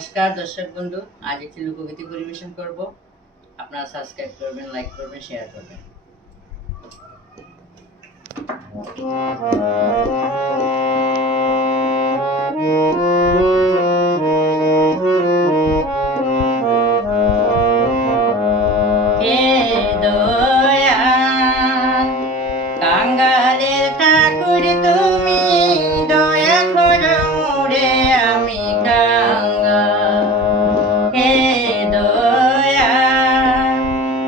নমস্কার দর্শক বন্ধু, আজ একটি লোকগীতি পরিবেশন করব। আপনারা সাবস্ক্রাইব করবেন, লাইক করবেন, শেয়ার করবেন। কাঙ্গালের ঠাকুর তুমি, দয়া করো মোরে আমি কাঙ্গাল। হে দয়া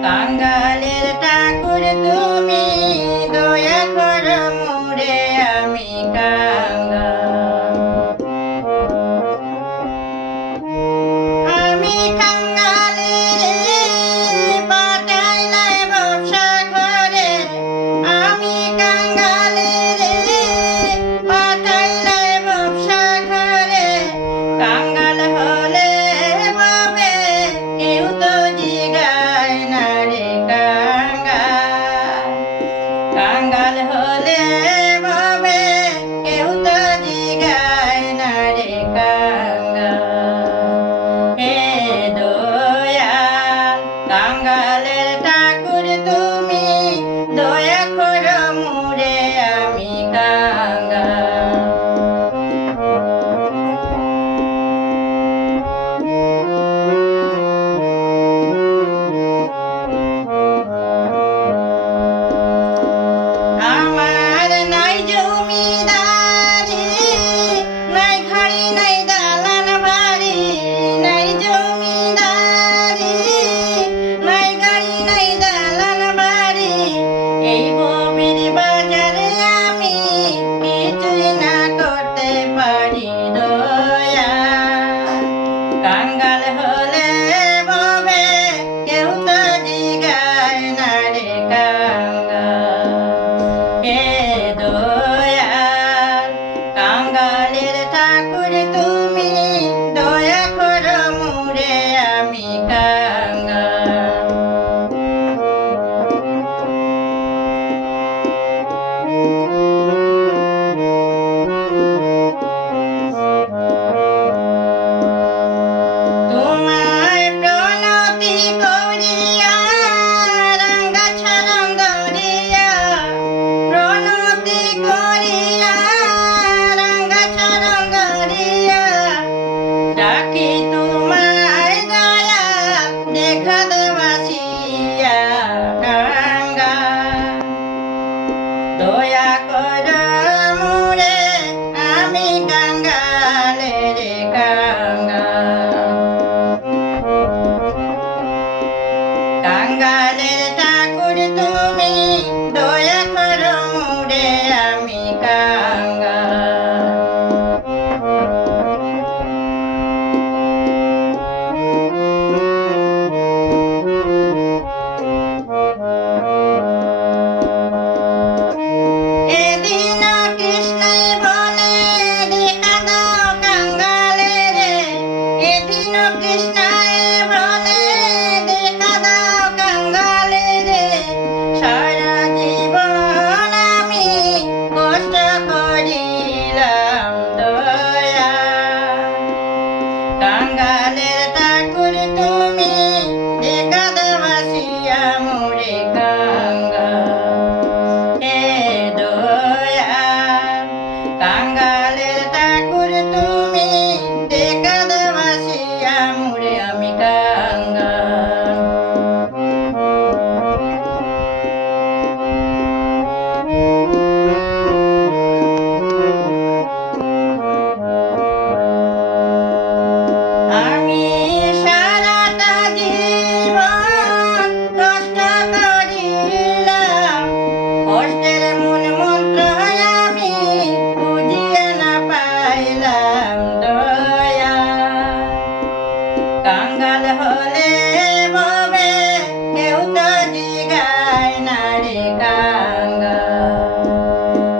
কাঙ্গালের ঠাকুর তুমি, দয়া করো মোরে আমি কাঙ্গাল। আমি কাঙ্গালের পাঠাইলাই ব্যবসা করে, আমি কাঙ্গালের পাঠাইলাই ব্যবসা করে। কাঙ্গাল হলে বাবে কেউ তো জিগায় না রে কাঙ্গাল। কাঙ্গাল হলে বাবে কেউ তো জিগায় না রে কাঙ্গাল। হে দয়াল কাঙ্গালের ঠাকুর তুমি, দয়া করো মোরে আমি কাঙ্গাল। আমার নাই জমিদারি, নাই খাড়ি, নাই দালান বাড়ি, নাই জমিদারি, নাই গাড়ি, নাই দালান বাড়ি। এই গভীর বাজারে আমি কিছুই না করতে পারি দয়া। কাঙ্গাল হলে ববে কেউ তো জিগায় না রে কাঙ্গাল। হে দয়াল কাঙ্গালের ঠাকুর তুমি, দয়া করো মোরে আমি কাঙ্গাল। তোমায় প্রণতি করিয়া রাঙ্গা চরণ ধরিয়া, প্রণতি করিয়া রাঙ্গা চরণ ধরিয়া, ডাকি তোমায় দয়া দেখা দেবাসিয়া কাঙ্গাল। দয়া করো মোরে আমি কাঙ্গালের কাঙ্গাল। কাঙ্গালের ঠাকুর তুমি, দয়া করো মোরে আমি কাঙ্গাল। এদিন কৃষ্ণই বলে দেখা দাও কাঙ্গালের, এদিন কৃষ্ণই বলে দেখা দাও কাঙ্গালের। সারা জীবন আমি কষ্ট করিলাম দয়া। কাঙ্গালের ঠাকুর তুমি, দেখা দেবাসিয়া মোরে কাঙ্গাল। হে দয়াল কাঙ্গালের ঠাকুর তুমি, দেখা দেবাসিয়া মোরে আমি কাঙ্গাল। আমি সারাটা জীবন কষ্ট করিলাম, কষ্টের মূল মন্ত্র আমি বুঝিয়ে না পাইলাম দয়া। কাঙ্গাল হলে ববে কেউ তো জিগায় না রে কাঙ্গাল।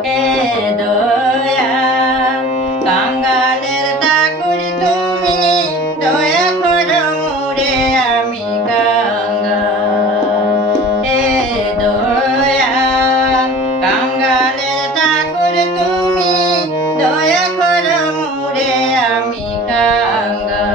হে দয়াল কাঙ্গালের ঠাকুর তুমি, দয়া করো মোরে আমি কাঙ্গাল। হে দয়াল কাঙ্গালের ঠাকুর তুমি, দয়া করো মোরে আমি কাঙ্গাল।